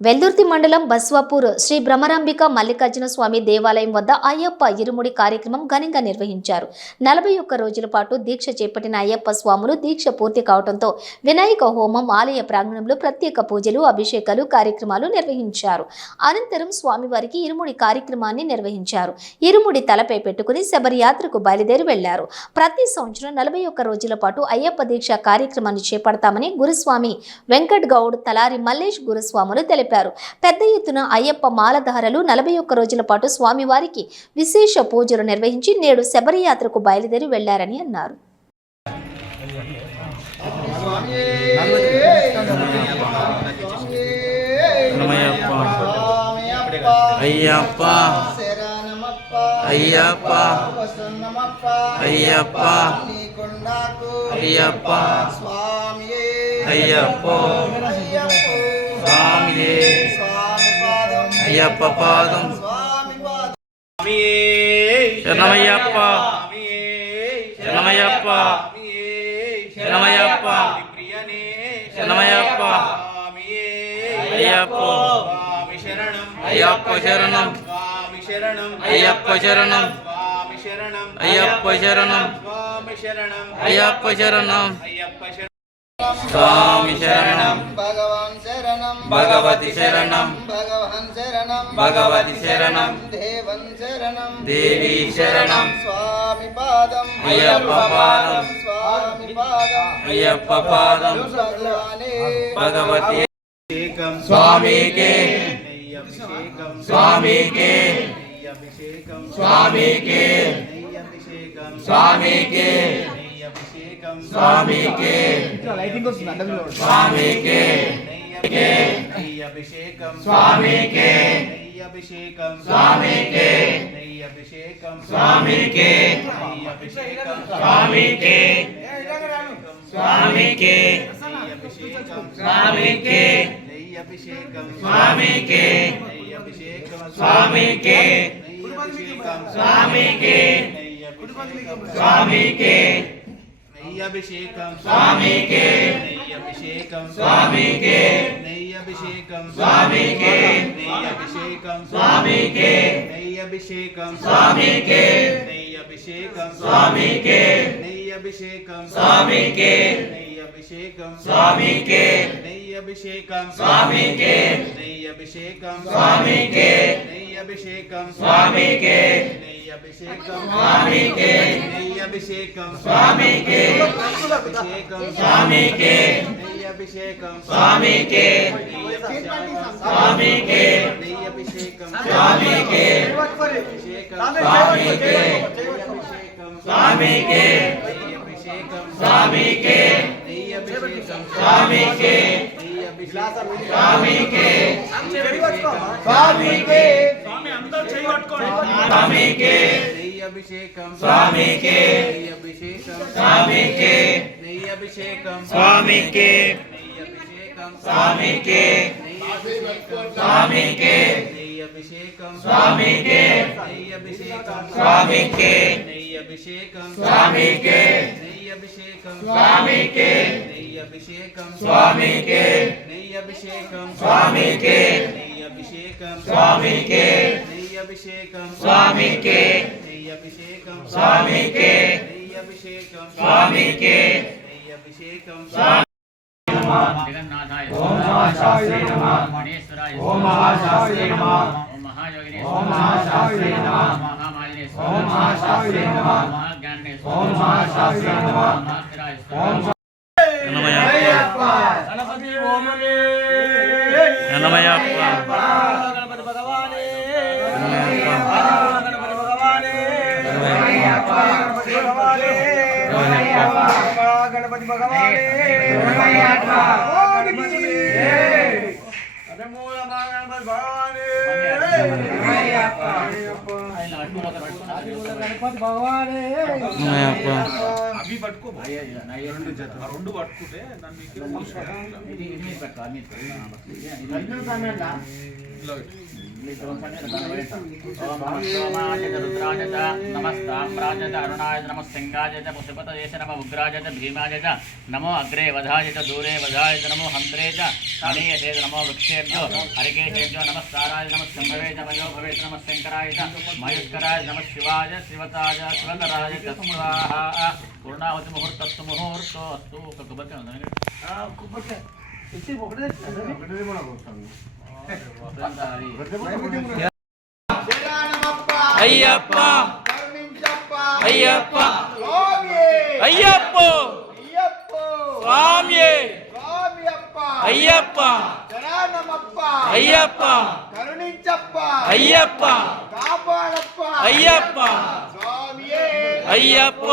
వెల్దుర్తి మండలం బస్వాపూర్ శ్రీ భ్రమరాంబిక మల్లికార్జున స్వామి దేవాలయం వద్ద అయ్యప్ప ఇరుముడి కార్యక్రమం ఘనంగా నిర్వహించారు. 41 రోజుల పాటు దీక్ష చేపట్టిన అయ్యప్ప స్వాములు దీక్ష పూర్తి కావడంతో వినాయక హోమం, ఆలయ ప్రాంగణంలో ప్రత్యేక పూజలు, అభిషేకాలు కార్యక్రమాలు నిర్వహించారు. అనంతరం స్వామివారికి ఇరుముడి కార్యక్రమాన్ని నిర్వహించారు. ఇరుముడి తలపై పెట్టుకుని శబరియాత్రకు బయలుదేరి వెళ్లారు. ప్రతి సంవత్సరం 41 రోజుల పాటు అయ్యప్ప దీక్ష కార్యక్రమాన్ని చేపడతామని గురుస్వామి వెంకట్ గౌడ్, తలారి మల్లేష్ గురుస్వాములు తెలిపారు. పెద్ద ఎత్తున అయ్యప్ప మాలధారలు 41 రోజుల పాటు స్వామివారికి విశేష పూజలు నిర్వహించి నేడు శబరియాత్రకు బయలుదేరి వెళ్లారని అన్నారు. అయ్యప్ప అయ్యప్ప అయ్యప్ప అయ్యప్ప అయ్యప్ప స్వామియే అయ్యప్ప పాదం శరణమయ్యప్ప శరణమయ్యప్ప శరణమయ్యప్ప శరణమయ్యప్ప అయ్యప్ప అయ్యప్ప శరణం అయ్యప్ప శరణం అయ్యప్ప శరణం అయ్యప్ప శరణం స్వామి శరణం భగవాన్ శరణం భగవతి శరణం భగవాన్ శరణం భగవతి శరణం దేవన్ శరణం దేవి శరణం స్వామి పాదం అయ్యప్ప పాదం స్వామి పాదం అయ్యప్ప పాదం భగవానే భగవతి స్వామికే స్వామికే స్వామికే స్వామికే స్వామికే స్వామికే స్వామికే స్వామికే స్వామికే స్వామికే స్వామికే స్వామికే స్వామికే స్వామికే స్వామికే స్వామికే అభిషేకం స్వామికే అభిషేకం స్వామికే అభిషేకం స్వామికే అభిషేకం స్వామికే అభిషేకం స్వామికే అభిషేకం స్వామికే అభిషేకం స్వామికే అభిషేకం స్వామికే అభిషేకం స్వామికే అభిషేకం స్వామికే అభిషేకం స్వామికే అభిషేకం స్వామికే అభిషేకం స్వామికే అభిషేకం స్వామికే అభిషేకం స్వామికే స్వామికే అభిషేకం స్వామికే స్వామికే స్వామికే స్వామికే స్వామికే స్వామికే స్వామికే స్వామికే అభిషేకం స్వామికే అభిషేకం స్వామికే అభిషేకం స్వామికే అభిషేకం స్వామికే స్వామికే అభిషేకం స్వామికే అభిషేకం స్వామికే అభిషేకం స్వామికే అభిషేకం స్వామికే అభిషేకం స్వామికే అభిషేకం స్వామికే అభిషేకం స్వామికే అభిషేకం స్వామికే అభిషేకం స్వామికే అభిషేకం స్వామికే అభిషేకం జగన్నాథాయ ఓం మహాశాస్త్రే నమః మణేశ్వరాయ ఓం మహాశాస్త్రే నమః ఓం మహాయోగినే ఓం మహాశాస్త్రే నమః మహామాలినే ఓం మహాశాస్త్రే నమః మహాజ్ఞానే ఓం మహాశాస్త్రే నమః మహాత్రాయ ఓం శరణమయ్యప్ప గణపతి ఓమనే శరణమయ్యప్ప గణపతి భగవానే శరణమయ్యప్ప గణపతి భగవానే శరణమయ్యప్ప గణపతి భగవానే గణపతి భగవానే గణపతి భగవానే శరణమయ్యప్ప అవి పట్టుకో రెండు పట్టుకుంటే దాన్ని ఇది పట్టుకో ఇట్లా పెట్టు. ओम सोमाय रुद्राय नमस्ताम्राय अरुणाय नमस्सिंहाय पशुपतये नमः उग्राय भीमाय नमो अग्रे वधाय दूरे वधाय नमो हंत्रे मणीयसे नमो वृक्षेभ्यो हरिकेशेभ्यो नमस्काराय नमस्संभवे मयो भवे नमस्शंकराय मयुष्कराय नमः शिवाय शिवताय शिवतराय स्वाहा पूर्णावति मुहूर्तस्तु मुहूर्तोस्तु అయ్యప్ప అయ్యప్ప అయ్యప్ప స్వామి అయ్యప్ప అయ్యప్ప అయ్యప్ప అయ్యప్ప అయ్యప్ప